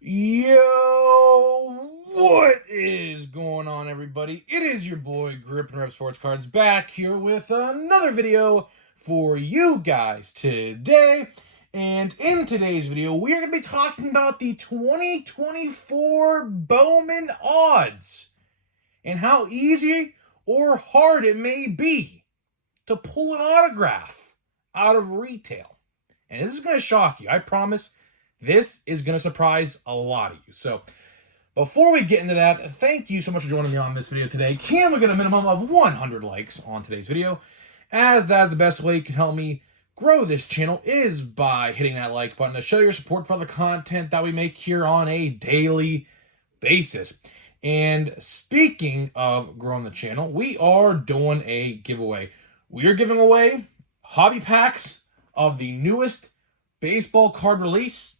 Yo, what is going on, everybody? It is your boy Grip and Rep Sports Cards back here with another video for you guys today. And in today's video, we are going to be talking about the 2024 Bowman odds and how easy or hard it may be to pull an autograph out of retail. And this is going to shock you, I promise. This is going to surprise a lot of you. So, before we get into that, thank you so much for joining me on this video today. Can we get a minimum of 100 likes on today's video? As that is the best way you can help me grow this channel is by hitting that like button to show your support for the content that we make here on a daily basis. And speaking of growing the channel, we are doing a giveaway. We are giving away hobby packs of the newest baseball card release.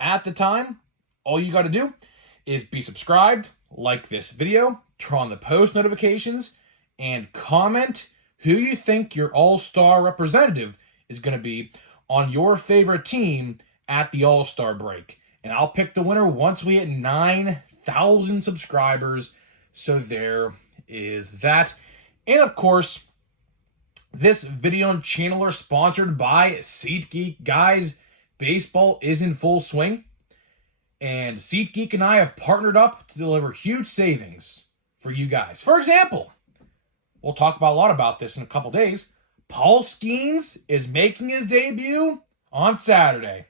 At the time, all you got to do is be subscribed, like this video, turn on the post notifications, and comment who you think your all-star representative is going to be on your favorite team at the all-star break. And I'll pick the winner once we hit 9,000 subscribers. So there is that. And of course, this video and channel are sponsored by SeatGeek. Guys, baseball is in full swing, and SeatGeek and I have partnered up to deliver huge savings for you guys. For example, we'll talk about a lot about this in a couple days. Paul Skeens is making his debut on Saturday.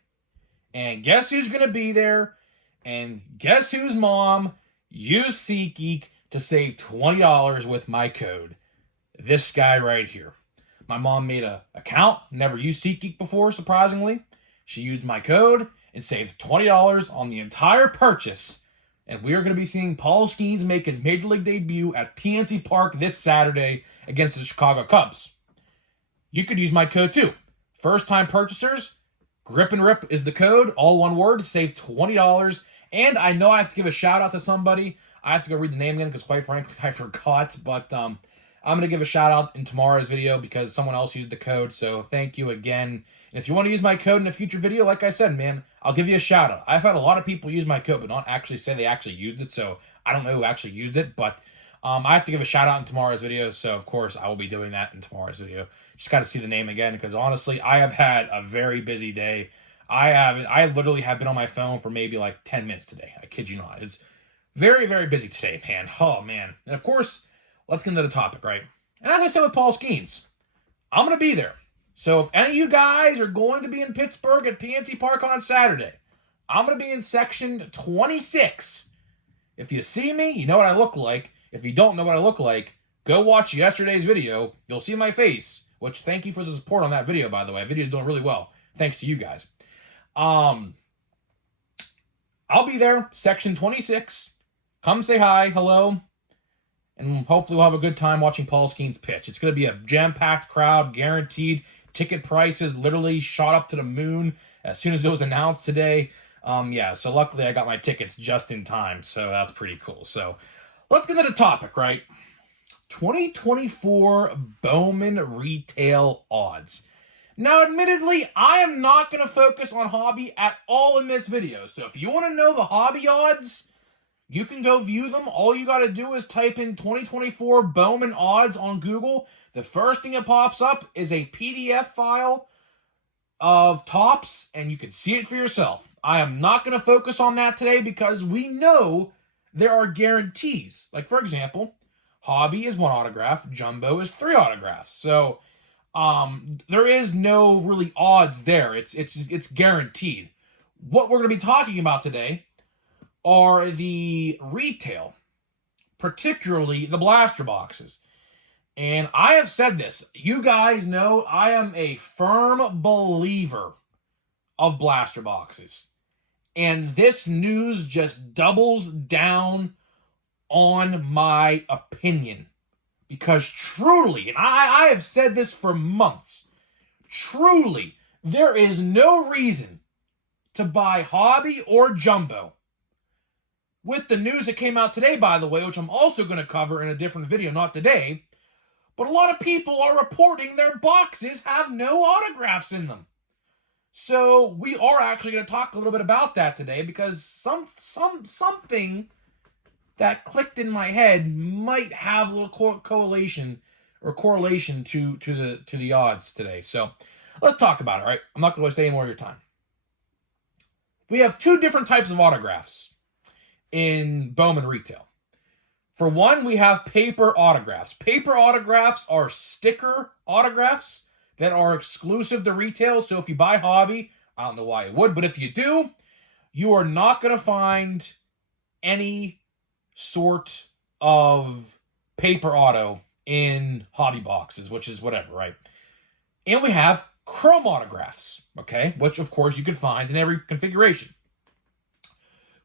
And guess who's going to be there? And guess whose mom used SeatGeek to save $20 with my code? This guy right here. My mom made an account, never used SeatGeek before, surprisingly. She used my code and saved $20 on the entire purchase. And we are going to be seeing Paul Skeens make his Major League debut at PNC Park this Saturday against the Chicago Cubs. You could use my code too. First-time purchasers, Grip and Rip is the code, all one word, save $20. And I know I have to give a shout-out to somebody. I have to go read the name again because, quite frankly, I forgot. But I'm going to give a shout-out in tomorrow's video because someone else used the code. So thank you again. And if you want to use my code in a future video, like I said, man, I'll give you a shout out. I've had a lot of people use my code, but not actually say they actually used it. So I don't know who actually used it, but I have to give a shout out in tomorrow's video. So of course I will be doing that in tomorrow's video. Just got to see the name again because honestly, I have had a very busy day. I literally have been on my phone for maybe like 10 minutes today. I kid you not. It's very, very busy today, man. Oh man. And of course, let's get into the topic, right? And as I said with Paul Skeens, I'm going to be there. So if any of you guys are going to be in Pittsburgh at PNC Park on Saturday, I'm going to be in section 26. If you see me, you know what I look like. If you don't know what I look like, go watch yesterday's video. You'll see my face, which thank you for the support on that video, by the way. The video's doing really well. Thanks to you guys. I'll be there, section 26. Come say hi, hello, and hopefully we'll have a good time watching Paul Skeens pitch. It's going to be a jam-packed crowd, guaranteed. Ticket prices literally shot up to the moon as soon as it was announced today. So luckily I got my tickets just in time, so that's pretty cool. So let's get into the topic, right? 2024 Bowman retail odds. Now, admittedly, I am not going to focus on hobby at all in this video. So if you want to know the hobby odds, you can go view them. All you got to do is type in 2024 Bowman odds on Google. The first thing that pops up is a PDF file of tops, and you can see it for yourself. I am not going to focus on that today because we know there are guarantees. Like, for example, hobby is 1 autograph, jumbo is 3 autographs. So there is no really odds there. It's guaranteed. What we're going to be talking about today are the retail, particularly the blaster boxes. And I have said this. You guys know I am a firm believer of blaster boxes. And this news just doubles down on my opinion. Because truly, and I have said this for months, truly, there is no reason to buy hobby or jumbo. With the news that came out today, by the way, which I'm also going to cover in a different video, not today, but a lot of people are reporting their boxes have no autographs in them. So we are actually going to talk a little bit about that today because something that clicked in my head might have a little correlation to the odds today. So let's talk about it, right? I'm not going to waste any more of your time. We have two different types of autographs in Bowman retail. For one, we have paper autographs. Paper autographs are sticker autographs that are exclusive to retail. So if you buy hobby, I don't know why you would, but if you do, you are not going to find any sort of paper auto in hobby boxes, which is whatever, right? And we have chrome autographs, okay, which of course you can find in every configuration.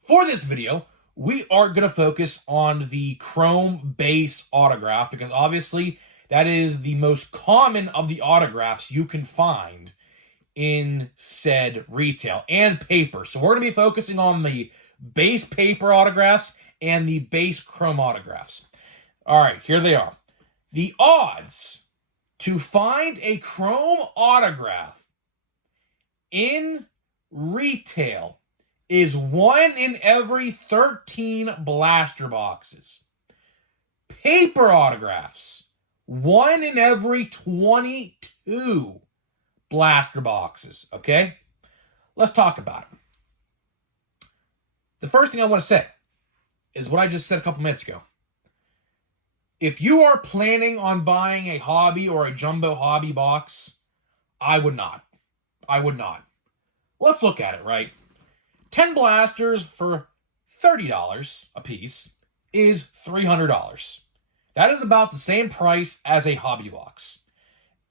For this video, we are going to focus on the chrome base autograph because obviously that is the most common of the autographs you can find in said retail and paper. So we're going to be focusing on the base paper autographs and the base chrome autographs. All right, here they are. The odds to find a chrome autograph in retail is 1 in every 13 blaster boxes. Paper autographs, 1 in every 22 blaster boxes, okay? Let's talk about it. The first thing I want to say is what I just said a couple minutes ago. If you are planning on buying a hobby or a jumbo hobby box, I would not. Let's look at it, right? 10 blasters for $30 a piece is $300. That is about the same price as a hobby box.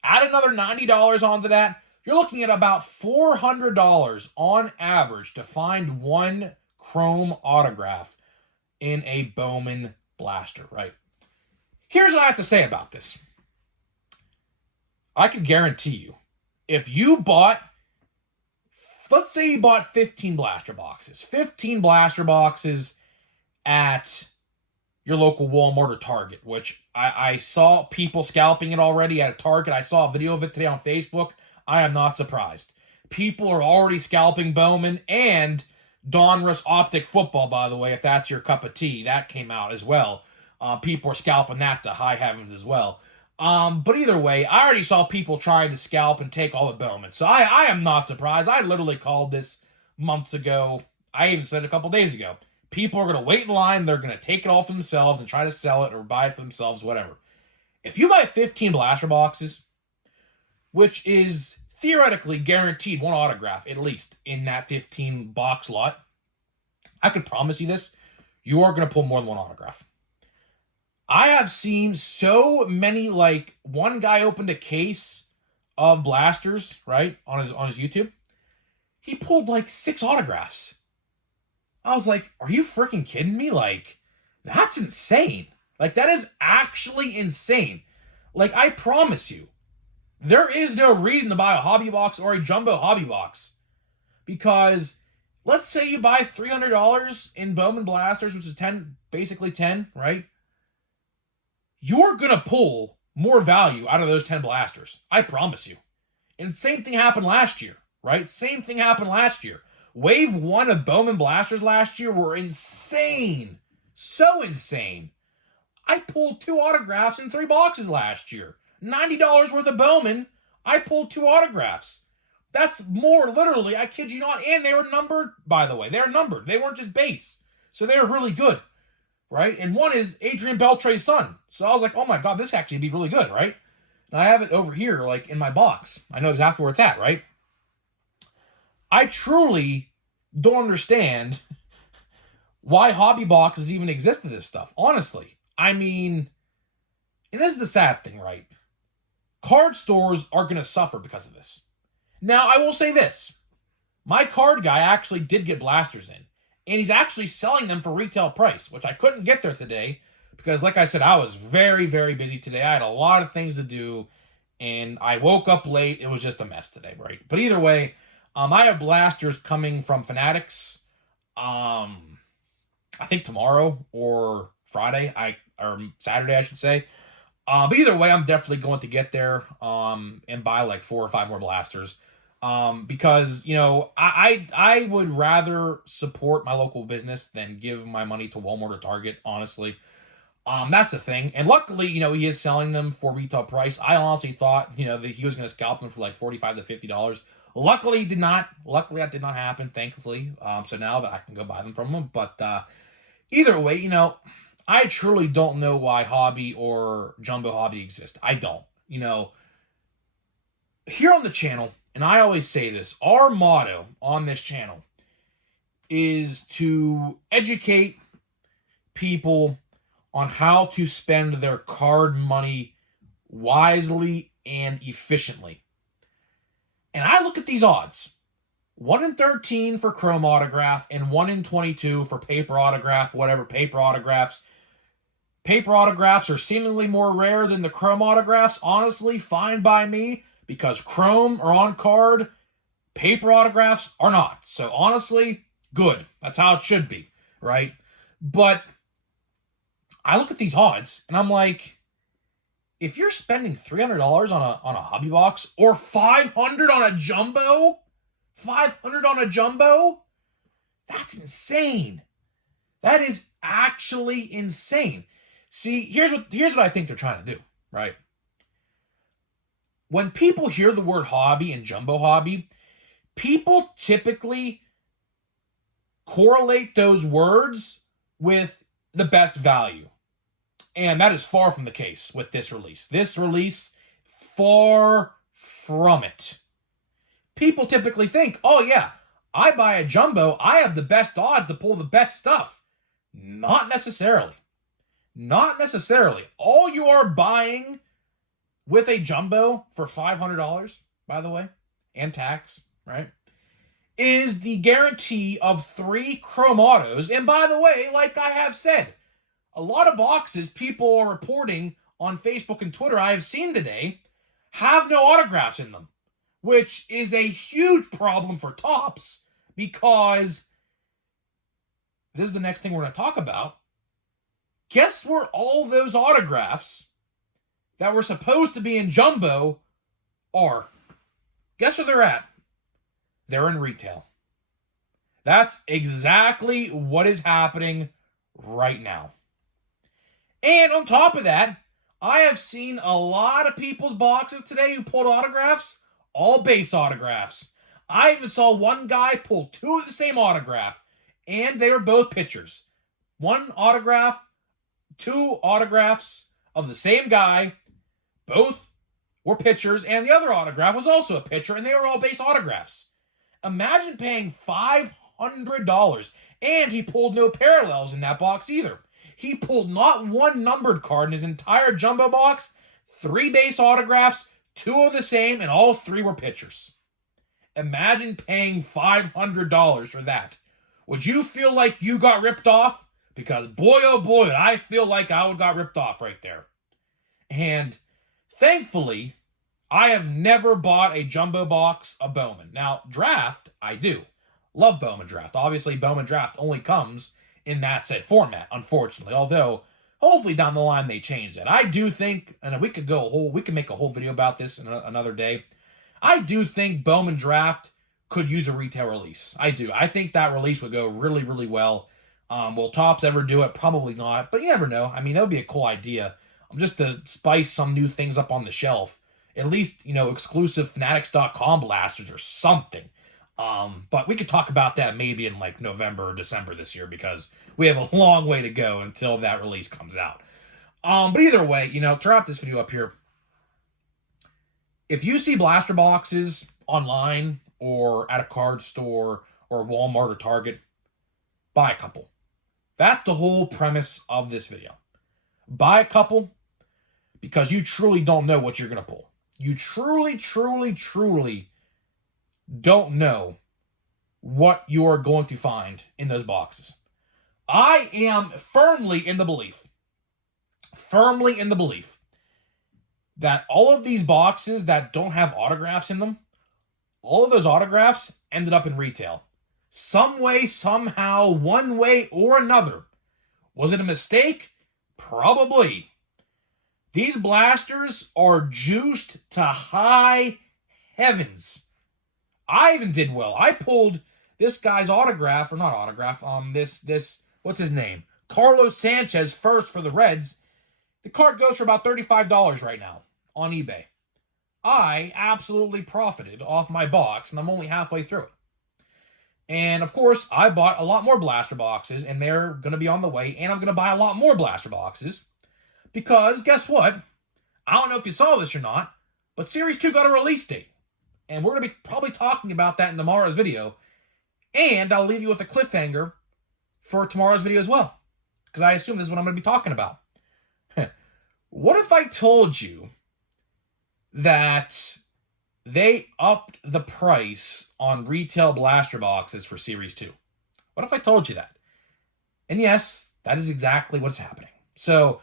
Add another $90 onto that, you're looking at about $400 on average to find one chrome autograph in a Bowman blaster, right? Here's what I have to say about this. I can guarantee you, if you bought, let's say you bought 15 blaster boxes at your local Walmart or Target, which I saw people scalping it already at a Target. I saw a video of it today on Facebook. I am not surprised. People are already scalping Bowman and Donruss Optic Football, by the way, if that's your cup of tea. That came out as well. People are scalping that to high heavens as well. But either way, I already saw people trying to scalp and take all the Bowman. So I am not surprised. I literally called this months ago. I even said it a couple days ago. People are going to wait in line. They're going to take it all for themselves and try to sell it or buy it for themselves, whatever. If you buy 15 blaster boxes, which is theoretically guaranteed one autograph, at least, in that 15 box lot, I can promise you this, you are going to pull more than one autograph. I have seen so many, like, one guy opened a case of blasters, right, on his YouTube. He pulled, like, 6 autographs. I was like, are you freaking kidding me? Like, that's insane. Like, that is actually insane. Like, I promise you, there is no reason to buy a hobby box or a jumbo hobby box. Because, let's say you buy $300 in Bowman blasters, which is 10, basically 10, right? You're going to pull more value out of those 10 blasters. I promise you. And same thing happened last year, right? Same thing happened last year. Wave 1 of Bowman blasters last year were insane. So insane. I pulled 2 autographs in 3 boxes last year. $90 worth of Bowman. I pulled 2 autographs. That's more, literally, I kid you not. And they were numbered, by the way. They were numbered. They weren't just base. So they were really good, right? And one is Adrian Beltre's son. So I was like, oh my God, this actually be really good, right? And I have it over here, like, in my box. I know exactly where it's at, right? I truly don't understand why hobby boxes even exist in this stuff. Honestly. I mean, and this is the sad thing, right? Card stores are going to suffer because of this. Now, I will say this. My card guy actually did get blasters in. And he's actually selling them for retail price, which I couldn't get there today. Because, like I said, I was very, very busy today. I had a lot of things to do. And I woke up late. It was just a mess today, right? But either way, I have blasters coming from Fanatics. I think tomorrow or Friday. Or Saturday, I should say. But either way, I'm definitely going to get there and buy like 4 or 5 more blasters. Because, you know, I would rather support my local business than give my money to Walmart or Target, honestly. That's the thing. And luckily, you know, he is selling them for retail price. I honestly thought, you know, that he was going to scalp them for like $45 to $50. Luckily, did not. Luckily, that did not happen, thankfully. So now that I can go buy them from him. But either way, you know, I truly don't know why Hobby or Jumbo Hobby exist. I don't. You know, here on the channel, and I always say this, our motto on this channel is to educate people on how to spend their card money wisely and efficiently. And I look at these odds. 1 in 13 for Chrome Autograph and 1 in 22 for Paper Autograph, whatever, Paper Autographs. Paper Autographs are seemingly more rare than the Chrome Autographs. Honestly, fine by me, because Chrome are on card, Paper Autographs are not. So honestly, good. That's how it should be, right? But I look at these odds, and I'm like, if you're spending $300 on a hobby box, or $500 on a jumbo, $500 on a jumbo, that's insane. That is actually insane. See, here's what I think they're trying to do, right? When people hear the word hobby and jumbo hobby, people typically correlate those words with the best value. And that is far from the case with this release. This release, far from it. People typically think, oh yeah, I buy a jumbo, I have the best odds to pull the best stuff. Not necessarily. Not necessarily. All you are buying with a jumbo for $500, by the way, and tax, right, is the guarantee of 3 Chrome Autos. And by the way, like I have said, a lot of boxes people are reporting on Facebook and Twitter I have seen today have no autographs in them, which is a huge problem for Topps, because this is the next thing we're going to talk about. Guess where all those autographs that were supposed to be in jumbo are? Guess where they're at? They're in retail. That's exactly what is happening right now. And on top of that, I have seen a lot of people's boxes today who pulled autographs, all base autographs. I even saw one guy pull 2 of the same autograph, and they were both pitchers. 1 autograph, 2 autographs of the same guy, both were pitchers, and the other autograph was also a pitcher, and they were all base autographs. Imagine paying $500, and he pulled no parallels in that box either. He pulled not 1 numbered card in his entire jumbo box, 3 base autographs, 2 of the same, and all 3 were pitchers. Imagine paying $500 for that. Would you feel like you got ripped off? Because boy, oh boy, I feel like I would got ripped off right there. And thankfully, I have never bought a jumbo box of Bowman. Now, draft, I do. Love Bowman draft. Obviously, Bowman draft only comes in that set format, unfortunately. Although, hopefully down the line they change that. I do think, and we could make a whole video about this another day. I do think Bowman draft could use a retail release. I do. I think that release would go really, really well. Will Topps ever do it? Probably not, but you never know. I mean, that would be a cool idea. Just to spice some new things up on the shelf. At least, you know, exclusive Fanatics.com blasters or something. But we could talk about that maybe in like November or December this year, because we have a long way to go until that release comes out. But either way, you know, to wrap this video up here, if you see blaster boxes online or at a card store or Walmart or Target, buy a couple. That's the whole premise of this video. Buy a couple, because you truly don't know what you're going to pull. You truly, truly, truly don't know what you are going to find in those boxes. I am firmly in the belief that all of these boxes that don't have autographs in them, all of those autographs ended up in retail. Some way, somehow, one way or another. Was it a mistake? Probably. These blasters are juiced to high heavens. I even did well. I pulled this guy's autograph, or not autograph, this, what's his name? Carlos Sanchez first for the Reds. The card goes for about $35 right now on eBay. I absolutely profited off my box, and I'm only halfway through it. And, of course, I bought a lot more blaster boxes, and they're going to be on the way, and I'm going to buy a lot more blaster boxes. Because, guess what? I don't know if you saw this or not, but Series 2 got a release date. And we're going to be probably talking about that in tomorrow's video. And I'll leave you with a cliffhanger for tomorrow's video as well. Because I assume this is what I'm going to be talking about. What if I told you that they upped the price on retail blaster boxes for Series 2? What if I told you that? And yes, that is exactly what's happening. So,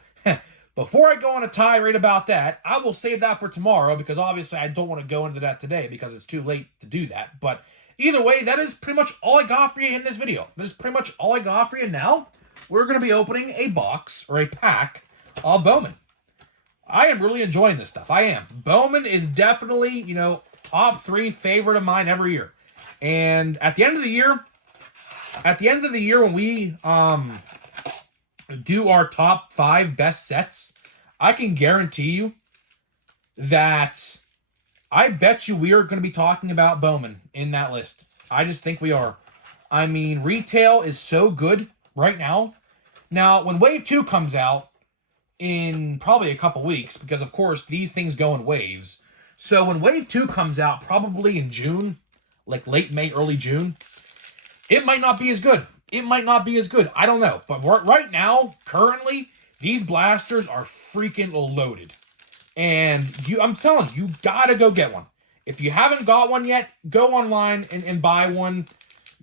before I go on a tirade about that, I will save that for tomorrow, because obviously I don't want to go into that today because it's too late to do that. But either way, that is pretty much all I got for you in this video. That is pretty much all I got for you. Now, we're going to be opening a box, or a pack, of Bowman. I am really enjoying this stuff. I am. Bowman is definitely, top 3 favorite of mine every year. And at the end of the year, when we do our top 5 best sets, I can guarantee you that I bet you we are going to be talking about Bowman in that list. I just think we are. I mean, retail is so good right now. Now, when Wave 2 comes out, in probably a couple weeks, because of course these things go in waves. So when Wave 2 comes out, probably in June, like late May, early June, it might not be as good. It might not be as good. I don't know. But right now, currently, these blasters are freaking loaded. And I'm telling you, you gotta go get one. If you haven't got one yet, go online and buy one.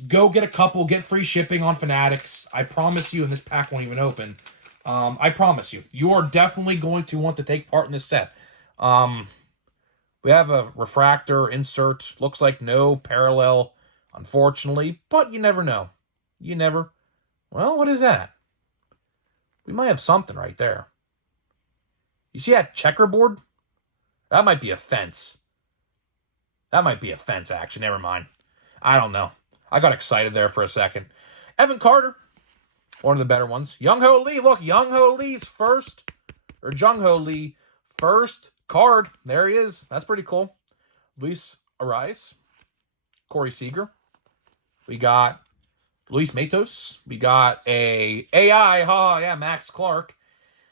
Go get a couple, get free shipping on Fanatics. I promise you, and this pack won't even open. I promise you, you are definitely going to want to take part in this set. We have a refractor insert. Looks like no parallel, unfortunately, but you never know. Well, what is that? We might have something right there. You see that checkerboard? That might be a fence. That might be a fence, actually. Never mind. I don't know. I got excited there for a second. Evan Carter. One of the better ones. Young-Ho Lee. Look, Young-Ho Lee's first, or Jung-Ho Lee, first card. There he is. That's pretty cool. Luis Arias. Corey Seager. We got Luis Matos. We got a AI. Max Clark.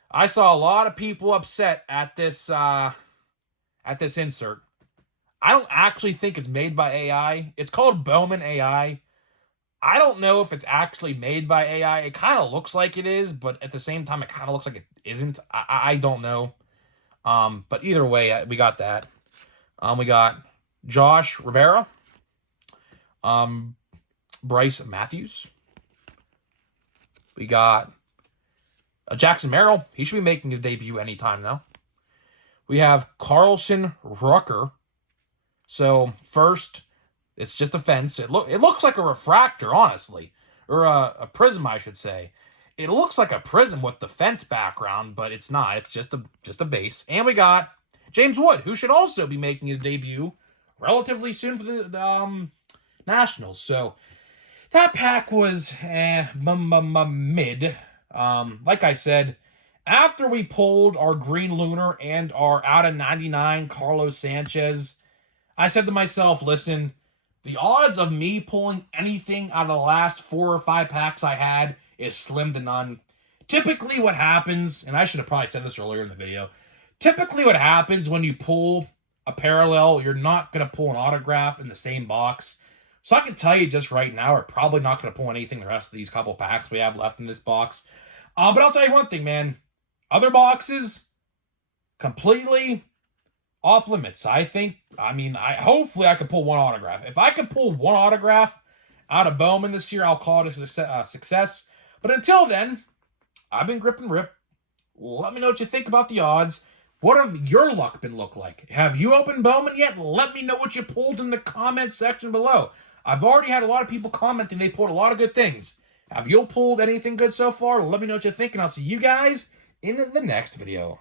I saw a lot of people upset at this insert. I don't actually think it's made by AI. It's called Bowman AI. I don't know if it's actually made by AI. It kind of looks like it is, but at the same time, it kind of looks like it isn't. I don't know. But either way, we got that. We got Josh Rivera. Bryce Matthews. We got Jackson Merrill. He should be making his debut anytime now. We have Carlson Rucker. So, first, it's just a fence. It looks like a refractor, honestly. Or a prism, I should say. It looks like a prism with the fence background, but it's not. It's just a base. And we got James Wood, who should also be making his debut relatively soon for the Nationals. So, that pack was mid. Like I said, after we pulled our Green Lunar and our out of 99 Carlos Sanchez, I said to myself, listen, the odds of me pulling anything out of the last 4 or 5 packs I had is slim to none. Typically what happens, and I should have probably said this earlier in the video, typically what happens when you pull a parallel, you're not going to pull an autograph in the same box. So I can tell you just right now, we're probably not going to pull anything the rest of these couple packs we have left in this box. But I'll tell you one thing, man. Other boxes, completely off limits. Hopefully I can pull one autograph. If I can pull one autograph out of Bowman this year, I'll call it a success. But until then, I've been Grip and Rip. Let me know what you think about the odds. What have your luck been look like? Have you opened Bowman yet? Let me know what you pulled in the comment section below. I've already had a lot of people commenting. They pulled a lot of good things. Have you pulled anything good so far? Let me know what you think, and I'll see you guys in the next video.